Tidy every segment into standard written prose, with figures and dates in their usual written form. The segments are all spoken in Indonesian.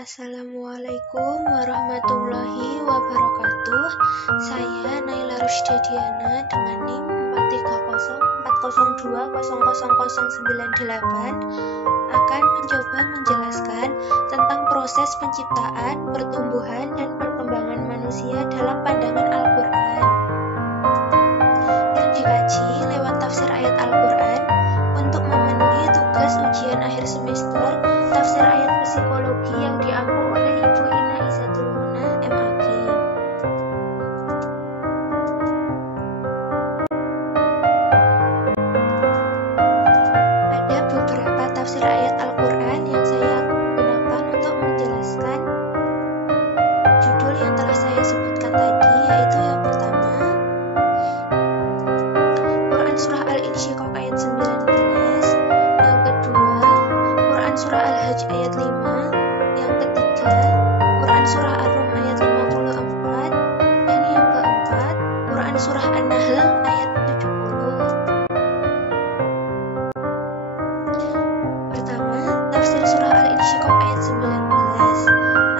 Assalamualaikum warahmatullahi wabarakatuh. Saya Naila Rusdiana dengan NIM 43040020098 akan mencoba menjelaskan tentang proses penciptaan, pertumbuhan, dan perkembangan manusia dalam pandangan Al-Quran yang dikaji lewat tafsir ayat Al-Quran untuk memenuhi tugas ujian akhir semester tafsir ayat psikologi yang diampu oleh Ibu Ina Izatul Muna, MAG. Ada beberapa tafsir ayat Al-Quran yang saya gunakan untuk menjelaskan judul yang telah saya sebutkan tadi, yaitu yang pertama Quran Surah Al-Insyiqaq ayat 19, yang kedua Quran Surah Al-Hajj ayat 5, yang ketiga Quran Surah Ar-Rum ayat 54, dan yang keempat Quran Surah An-Nahl ayat 70. Pertama, tafsir Surah Al-Insyiqaq ayat 19.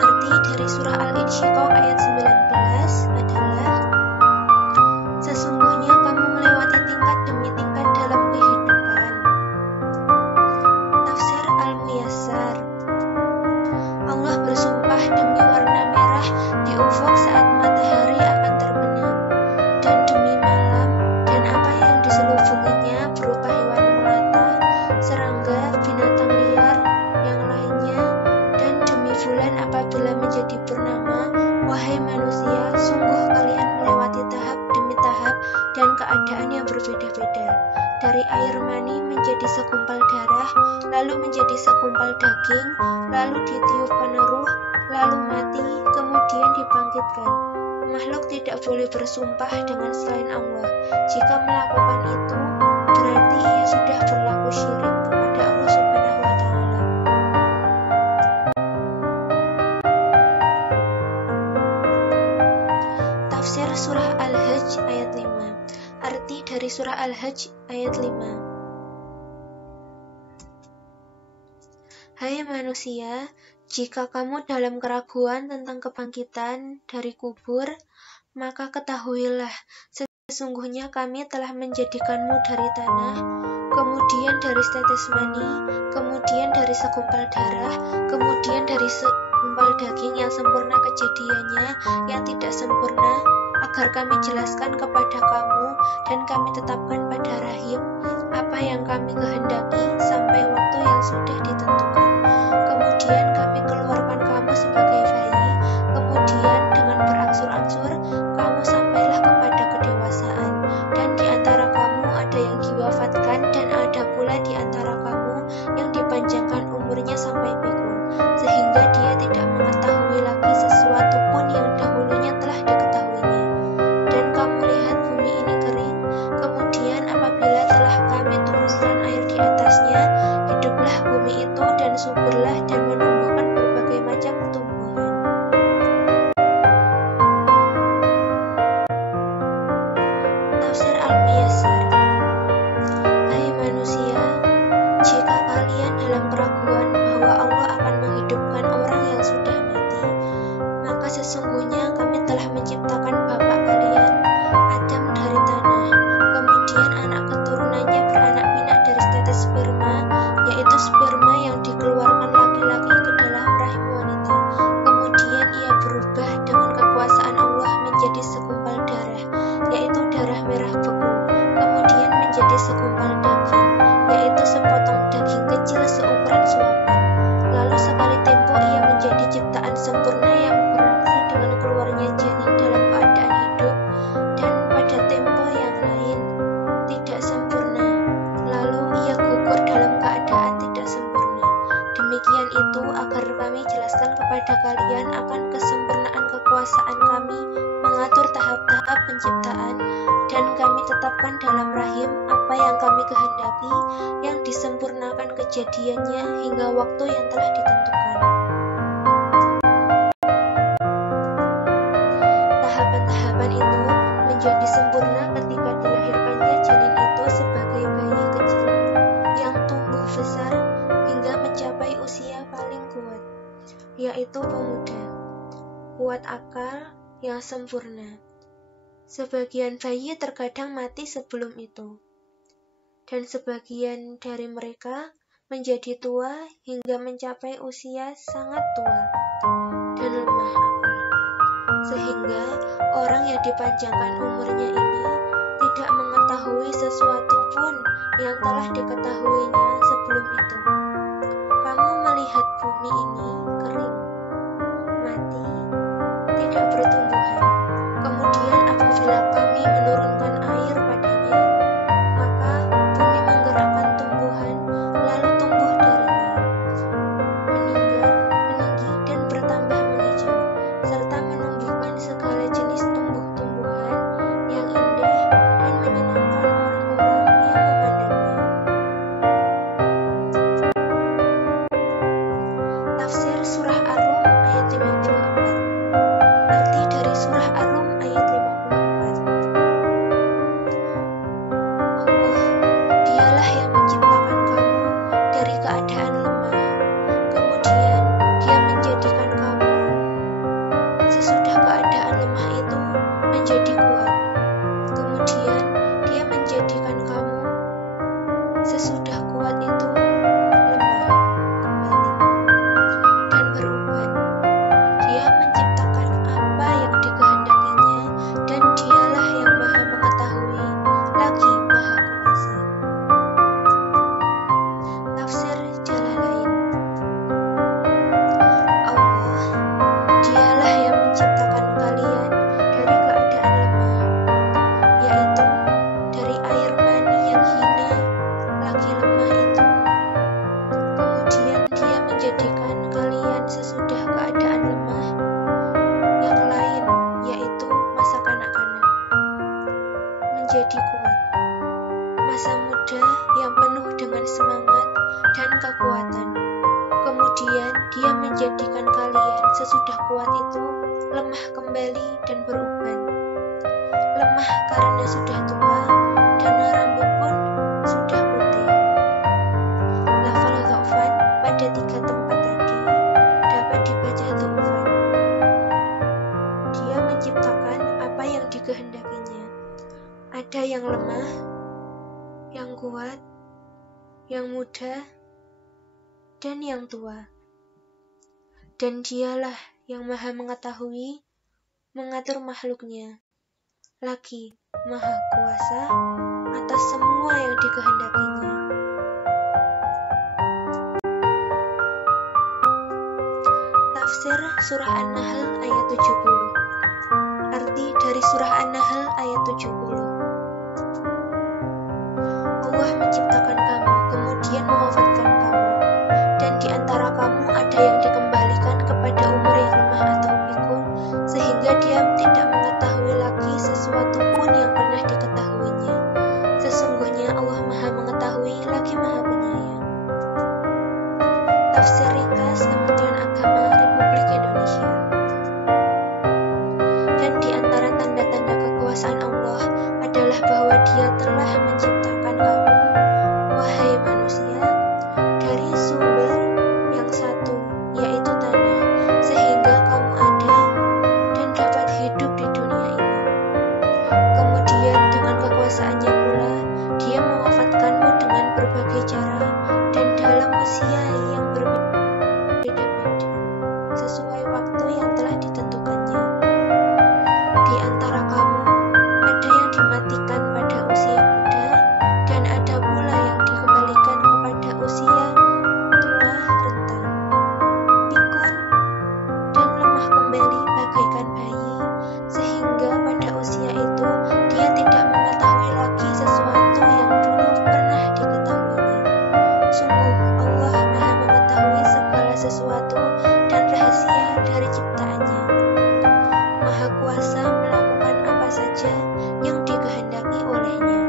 Arti dari Surah Al-Insyiqaq ayat 19 adalah sesungguhnya kamu melewati tingkat demi tingkat dalam kehidupan. Tafsir Al-Muyassar. Allah bersumpah demi warna merah di ufuk saat matahari akan terbenam, dan demi malam dan apa yang diselubunginya berupa hewan melata, serangga, binatang liar yang lainnya, dan demi bulan apabila menjadi purnama. Wahai manusia, sungguh kalian melewati tahap demi tahap dan keadaan yang berbeda-beda. Dari air mani menjadi segumpal darah, lalu menjadi segumpal daging, lalu ditiupkan ruh, lalu mati, kemudian dibangkitkan. Makhluk tidak boleh bersumpah dengan selain Allah. Jika melakukan itu, berarti ia sudah berlaku syirik kepada Allah Subhanahu wa Ta'ala. Tafsir Surah Al-Hajj ayat 5. Arti dari Surah Al-Hajj ayat 5. Hai manusia, jika kamu dalam keraguan tentang kebangkitan dari kubur, maka ketahuilah, sesungguhnya kami telah menjadikanmu dari tanah, kemudian dari setetes mani, kemudian dari segumpal darah, kemudian dari segumpal daging yang sempurna kejadiannya, yang tidak sempurna, agar kami jelaskan kepada kamu dan kami tetapkan pada rahim apa yang kami kehendaki sampai waktu yang sudah ditentukan. Kemudian kami keluarkan kamu sebagai bayi, kemudian dengan berangsur-angsur kamu sampailah kepada kedewasaan, dan di antara kamu ada yang diwafatkan dan ada pula di antara kamu yang dipanjangkan umurnya sampai pikun, sehingga dia tidak mengetahui lagi sesuatu pun yang dahulunya telah diketahuinya. Dan kamu lihat bumi ini kering, kemudian apabila telah kami turunkan air di atasnya, hiduplah bumi itu dan suburlah dan menumbuhkan berbagai macam tumbuhan. Tafsir Al-Muyassar. Hai manusia, jika kalian dalam keraguan bahwa Allah akan menghidupkan orang yang sudah mati, maka sesungguhnya kami telah menciptakan bapak kalian, Adam, dari tanah, kemudian anak keturunannya beranak pinak dari setetes sperma, yaitu sperma yang dikeluarkan laki-laki ke dalam rahim wanita. Kemudian ia berubah dengan kekuasaan Allah menjadi segumpal darah, yaitu darah merah beku, kemudian menjadi segumpal daging, yaitu sepotong daging kecil seukuran suapan. Lalu sekali tempo ia menjadi ciptaan sempurna yang bereaksi dengan keluarnya janin dalam keadaan hidup, dan pada tempo yang lain tidak sempurna, lalu ia gugur dalam keadaan tidak sempurna. Demikian itu agar kami jelaskan kepada kalian akan kesempurnaan kekuasaan kami mengatur tahap-tahap penciptaan, dan kami tetapkan dalam rahim apa yang kami kehendaki, yang disempurnakan kejadiannya hingga waktu yang telah ditentukan. Tahapan-tahapan itu menjadi sempurna ketika dilahirkannya janin itu sebagai bayi kecil yang tumbuh besar hingga mencapai usia paling kuat. yaitu pemuda, kuat akal yang sempurna. Sebagian bayi terkadang mati sebelum itu, dan sebagian dari mereka menjadi tua hingga mencapai usia sangat tua dan lemah akal, sehingga orang yang dipanjangkan umurnya ini tidak mengetahui sesuatu pun yang telah diketahuinya sebelum itu. Kamu melihat bumi ini kering, mati, tidak bertumbuhan. Kemudian apabila kami menurunkan air padanya, maka bumi menggerakkan tumbuhan, lalu tumbuh darinya, meninggi dan bertambah menghijau, serta menumbuhkan segala jenis tumbuh-tumbuhan yang indah dan menyenangkan orang-orang yang memandangnya. Tafsir Surah Ar-Rum ayat 54. Arti dari Surah Ar-Rum ayat 54. Allah, Dialah yang menciptakan kamu dari keadaan lemah, kemudian Dia menjadikan kamu sesudah keadaan lemah itu menjadi kuat, kemudian Dia menjadikan kamu sesudah kuat itu lemah kembali dan beruban. Dia menciptakan apa yang dikehendakinya, dan Dialah yang Maha Mengetahui lagi Maha Kuasa. Tafsir Jalalain. Allah, Dialah yang menciptakan kalian dari keadaan lemah, yaitu dari air mani yang hina lagi lemah itu. Kemudian Dia menjadikan kalian sesudah keadaan lemah yang lain, yaitu masa kanak-kanak, menjadi kuat. Masa muda yang penuh dengan semangat dan kekuatan. Kemudian Dia menjadikan kalian sesudah kuat itu lemah kembali dan beruban. Lemah karena sudah tua dan rambut pun sudah putih. Lafal dha'fan pada 3 tempat tadi dapat dibaca dha'fan. Dia menciptakan apa yang dikehendakinya. Ada yang lemah, yang kuat, yang muda, dan yang tua. Dan Dialah yang Maha Mengetahui, mengatur makhluknya, lagi Maha Kuasa atas semua yang dikehendakinya. Tafsir Surah An-Nahl ayat 70. Arti dari Surah An-Nahl ayat 70. Allah menciptakan kamu, kemudian mewafatkan kamu, dan di antara kamu ada yang dikembalikan kepada umur yang lemah atau pikun, sehingga dia tidak mengetahui lagi sesuatu pun yang pernah diketahuinya. Sesungguhnya Allah Maha Mengetahui lagi Maha Penyayang. Tafsir ringkas Kementerian Agama Republik Indonesia. Dan di antara tanda-tanda kekuasaan Allah adalah bahwa Dia telah menciptakan kamu, wahai manusia, dari sumber yang satu, yaitu tanah, sehingga kamu ada dan dapat hidup di dunia ini. Kemudian dengan kekuasaannya pula, Dia mewafatkanmu dengan berbagai cara dan dalam usia yang berbeda-beda, sesuai waktu yang telah ditentukannya. Di antara kamu, ada yang dimatikan pada usia muda, dan ada pula yang dikembalikan kepada usia tua renta, pikun, dan lemah kembali bagaikan bayi, sehingga pada usia itu dia tidak mengetahui lagi sesuatu yang dulu pernah diketahuinya. Sungguh Allah Maha Mengetahui segala sesuatu dan rahasia dari ciptaannya. Maha Kuasa melakukan apa saja yang dikehendaki olehnya.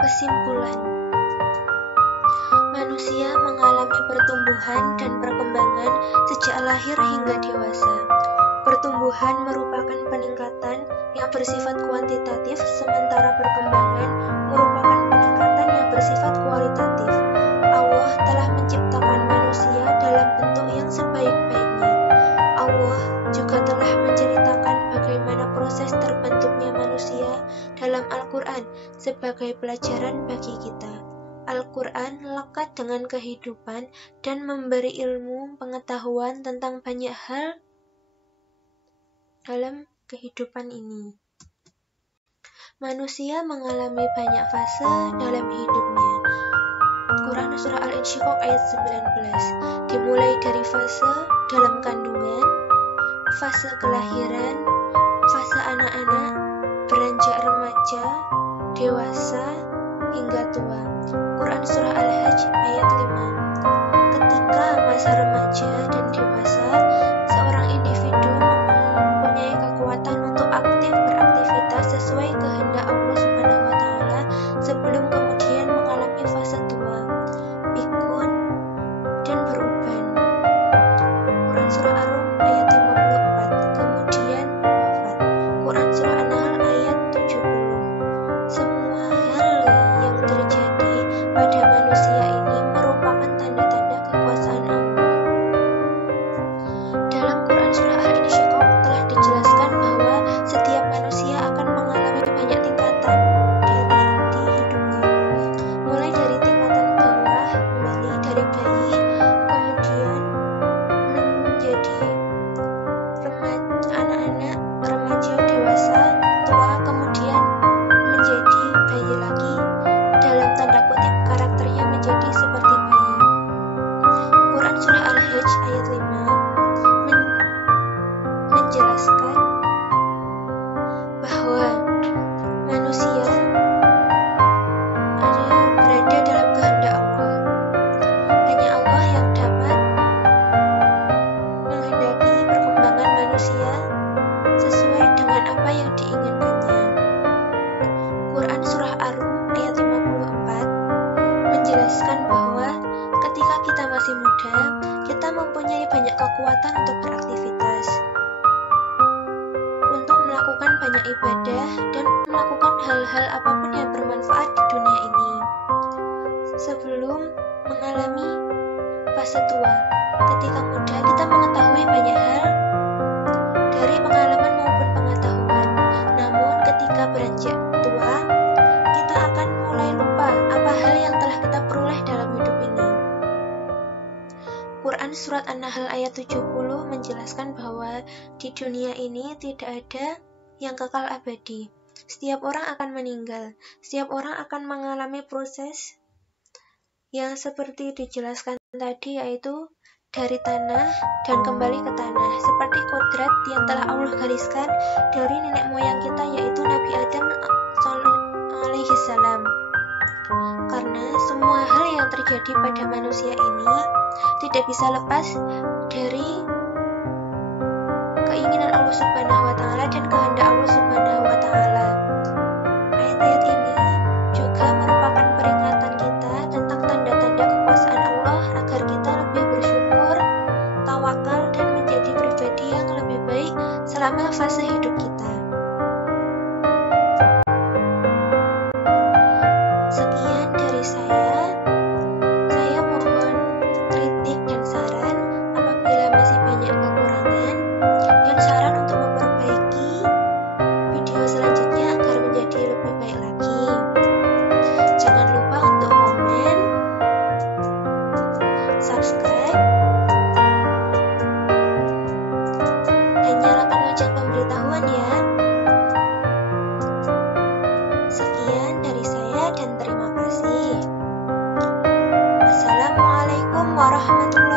Kesimpulan. Manusia mengalami pertumbuhan dan perkembangan sejak lahir hingga dewasa. Pertumbuhan merupakan peningkatan yang bersifat kuantitatif, sementara perkembangan merupakan peningkatan yang bersifat Al-Quran sebagai pelajaran bagi kita. Al-Quran lekat dengan kehidupan dan memberi ilmu pengetahuan tentang banyak hal dalam kehidupan ini. Manusia mengalami banyak fase dalam hidupnya. Quran Surah Al-Insyiqaq ayat 19 dimulai dari fase dalam kandungan, fase kelahiran, fase anak-anak, beranjak remaja, dewasa, hingga tua. Quran Surah Al-Hajj ayat 5. Ketika masa remaja dan dewasa, seorang individu mempunyai kekuatan untuk aktif beraktivitas sesuai kehendak Allah Subhanahu wa Ta'ala sebelum kemudian mengalami fase tua, pikun, dan beruban. Quran Surah Ar-Rum ayat 54, kemudian wafat. Quran Surah An-Nahl ayat 70. Semua hal yang terjadi pada manusia ini merupakan tanda-tanda kekuasaan Allah. Dalam Quran Surah Al-Insyiqaq telah dijelaskan bahwa setiap manusia akan mengalami banyak tingkatan di hidupnya. Mulai dari tingkatan bawah, mulai dari bayi, kemudian menjadi anak-anak, remaja, dewasa, tua, kemudian menjadi bayi lagi. Dalam tanda kutip, karakternya menjadi seperti bayi. Quran Surah Al-Hajj ayat 5 menjelaskan bahwa manusia berada dalam kehendak Allah. Hanya Allah yang dapat menghendaki perkembangan manusia sesuai dengan apa yang diinginkannya. Quran Surah Ar-Rum ayat 54 menjelaskan bahwa ketika kita masih muda, kita mempunyai banyak kekuatan untuk beraktivitas, untuk melakukan banyak ibadah, dan melakukan hal-hal apapun yang bermanfaat di dunia ini. Sebelum mengalami fase tua, ketika muda kita mengetahui banyak hal dari pengalaman maupun pengetahuan. Namun ketika beranjak tua, kita akan mulai lupa apa hal yang telah kita peroleh dalam hidup ini. Quran Surat An-Nahl ayat 70 menjelaskan bahwa di dunia ini tidak ada yang kekal abadi. Setiap orang akan meninggal. Setiap orang akan mengalami proses yang seperti dijelaskan tadi, yaitu dari tanah dan kembali ke tanah, seperti kodrat yang telah Allah gariskan dari nenek moyang kita, yaitu Nabi Adam alaihi salam. Karena semua hal yang terjadi pada manusia ini tidak bisa lepas dari keinginan Allah Subhanahu wa Ta'ala dan kehendak Allah Subhanahu wa Ta'ala. Ayat-ayat ini juga merupakan peringatan kita tentang tanda-tanda kekuasaan Allah agar kita lebih bersyukur, tawakal, dan menjadi pribadi yang lebih baik selama fase hidup kita. Sekian dari saya. Saya mohon kritik dan saran apabila masih banyak kekurangan, dan saran untuk memperbaiki video selanjutnya agar menjadi lebih baik lagi. Jangan lupa untuk komen, subscribe, dan nyalakan lonceng pemberitahuan ya. Sekian dari saya dan terima kasih. Wassalamualaikum warahmatullahi wabarakatuh.